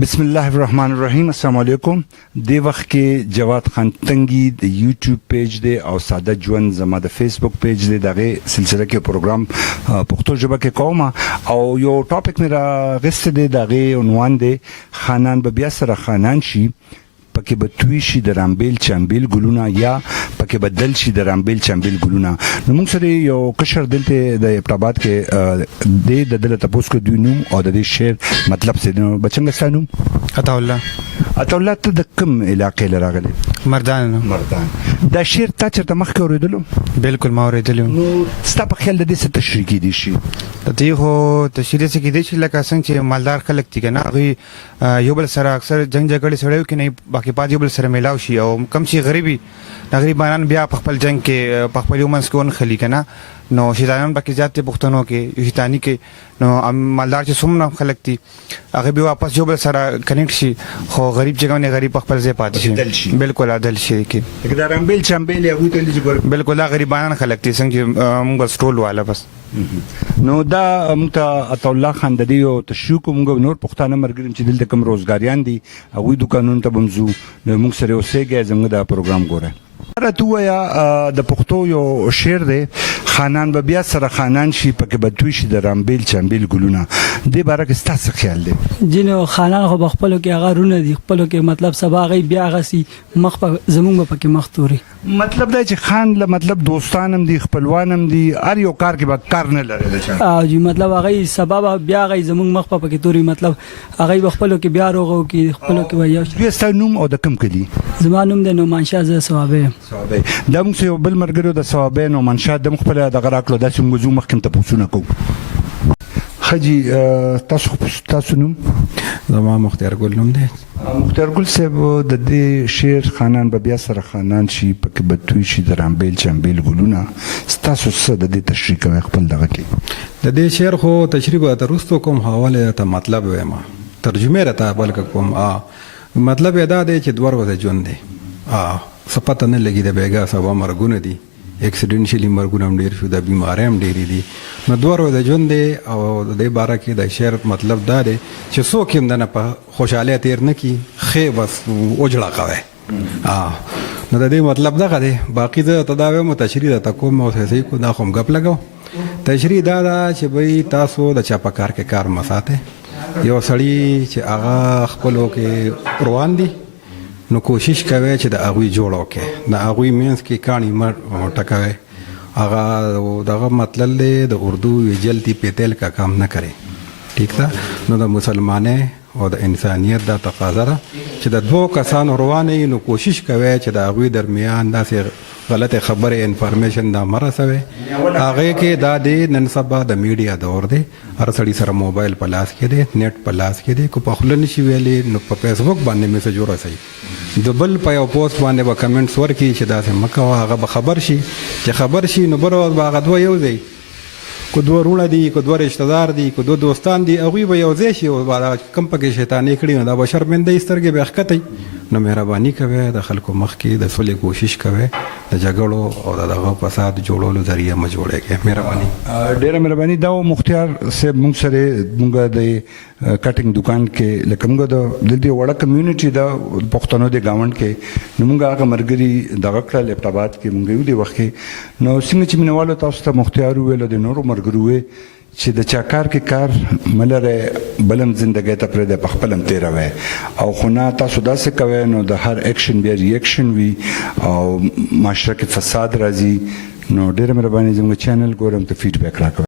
بسم الله الرحمن الرحیم. السلام علیکم. د وخت کې جواد خان تنگی د یوټیوب پیج دی او ساده ژوند زما د فیسبوک پیج دی دغه سلسله کې پروګرام پښتو ژبه کې کوم او یو ټاپک مې را غوښته دی دغه عنوان دی خانان به بیا سره خانان شي پکې به توی شي د رامبیل چمبیل ګلونه یا پکې بدل شي د رامبیل چمبیل ګلونه. نو موږ سره یو کشر دلته د ابتابات کې د دله تاسو کو دوی نوم او د دې شعر مطلب څه دی بچنګ ستانو عطا الله ته د کوم علاقې لراغلی؟ مردان. دا شعر تا چرته مخکې اوریدلو؟ بالکل ما اوریدلو. نو ستا په خیال د دې څه تشریح کیدی شي؟ د دې هو تشریح څه کیدی شي لکه څنګه چې مالدار خلک دي کنه هغه یو بل سره اکثر جنگ جګړې سړیو کې نه باقي پاتې یو بل سره میلاو شي او کم شي غریبانان بیا په خپل جنگ کې په خپل ومنس کې ون خلی کنه نو شیطانان باقي ذات پښتنو کې شیطانی کې نو مالدار چې څومره خلک دي هغه به واپس یو بل سره کنیکټ شي خو غریب چې غونې غریب خپل ځای پاتې شي. بالکل عدل شي کې دا رامبیل چمبیل یو ته لږ بالکل غریبانان خلک دي څنګه موږ سټول والا بس. نو دا موږ ته عطا الله خان د دې او تشریح کوم نور پښتانه مرګریم چې دلته کوم روزګاریان دي هغه دکانونو ته بمزو نو موږ سره اوسېږي زموږ دا پروګرام ګوره. راته یا د پښتو یو شعر دی خانان به بیا سره خانان شي پکې به توی شي د رامبیل چمبیل ګلونه. دې باره کې ستاسو خیال دی؟ جنو خانان خو بخپلو کې هغه رونه دي خپلو کې مطلب سبا غي بیا غسي مخ په زمونږ پکې مخ توري. مطلب دا چې خان له مطلب دوستانم دي خپلوانم دي هر یو کار کې به کار نه لري او جی مطلب هغه سبا بیا غي زمونږ مخ په پکې توري مطلب هغه بخپلو کې بیا روغو کې خپلو کې وایو. دوی ستاسو نوم او د کوم کلی؟ زما نوم د نومانشاه ز ثوابه. دا موږ یو بل مرګرو د ثوابه نومانشاه د خپل د غراکلو د موضوع مخکې ته پوښتنه کوم. خجی تاسو نوم؟ زما مختار ګل نوم دی. مختار ګل صاحب د دې شعر خانان به بیا سره خانان شي پکې به توی شي د رامبیل چمبیل ګلونه تاسو څه د دې تشریح کوئ خپل دغه کې؟ د دې شعر خو تشریح به ترستو کوم حواله ته مطلب وایم ترجمه راته بلکې کوم مطلب ادا دی چې دوه ورځې ژوند دی سپته نه لګي د بیګا سبا مرګونه دي اکسیډنشلی مرګونه هم ډیر شو د بیماری هم ډیرې دي نو دوه ورځې ژوند دی او د دې باره کې د شعر مطلب دا دی چې څوک هم د نه په خوشحالی تیر نه کي ښې بس اوجړه کوی نو د دې مطلب دغه دی. باقي زه ته دا وایم تشریح درته کوم او صحیح کو دا خو هم ګپ لګو. تشریح دا ده چې بھائی تاسو د چا په کار کې کار مه ساتئ. یو سړي چې هغه خپلو کې روان دي نو کوشش کوي چې د هغوی جوړ وکړي د هغوی منځ کې کاڼي مه ټکوي. هغه دغه مطلب دی د اردو جلتی پیتل کا کام نه کوي. ٹھیک ده. نو د مسلمانۍ او د انسانیت دا تقاضا ده چې د دوه کسانو روانه نو کوشش کوي چې د هغوی درمیان داسې غلطه خبره انفارمیشن دا مرسوي. هغه کې دا دی نن سبا د میډیا دور دی هر سړي سره موبایل په لاس کې دی نیټ په لاس کې دی کو په خپل نشي ویلې نو په فیسبوک باندې میسج ورسوي د بل په یو پوسټ باندې به کمنټس ورکړي چې دا څه مکه هغه به خبر شي چې خبر شي نو بر ورځ به هغه دوه یو ځای کو دوه رونه دي کو دوه رشتہ دار دي کو دوه دوستان دي هغوی به یو ځای شي او کم پکې شیطاني کړي نو دا به شرمندهی سترګې به ښکته. نو مهرباني کوئ د خلکو مخ کې د سولې کوشش کوئ د جګړو او دغه فساد جوړولو ذریعہ مه جوړېږئ. مهرباني. ډېره مهرباني. دا مختار صاحب موږ سره موږ د کټینګ دکان کې لکه موږ د دې وړه کمیونټي د پښتنو د گاوند کې نو موږ هغه مرګري دغه کړه لیپټاپات کې موږ یو دی وخت کې نو څنګه چې مینوالو تاسو ته مختار ویل د نورو مرګرو چې د چا کار کې کار ملره بلم زندګۍ ته پرې د خپلم تیروي او خو نه تاسو داسې کوئ نو د هر اکشن بیا ریاکشن وي او معاشره کې فساد راځي. نو ډېره مهرباني زموږ چینل ګورم ته فیډبیک راکوئ.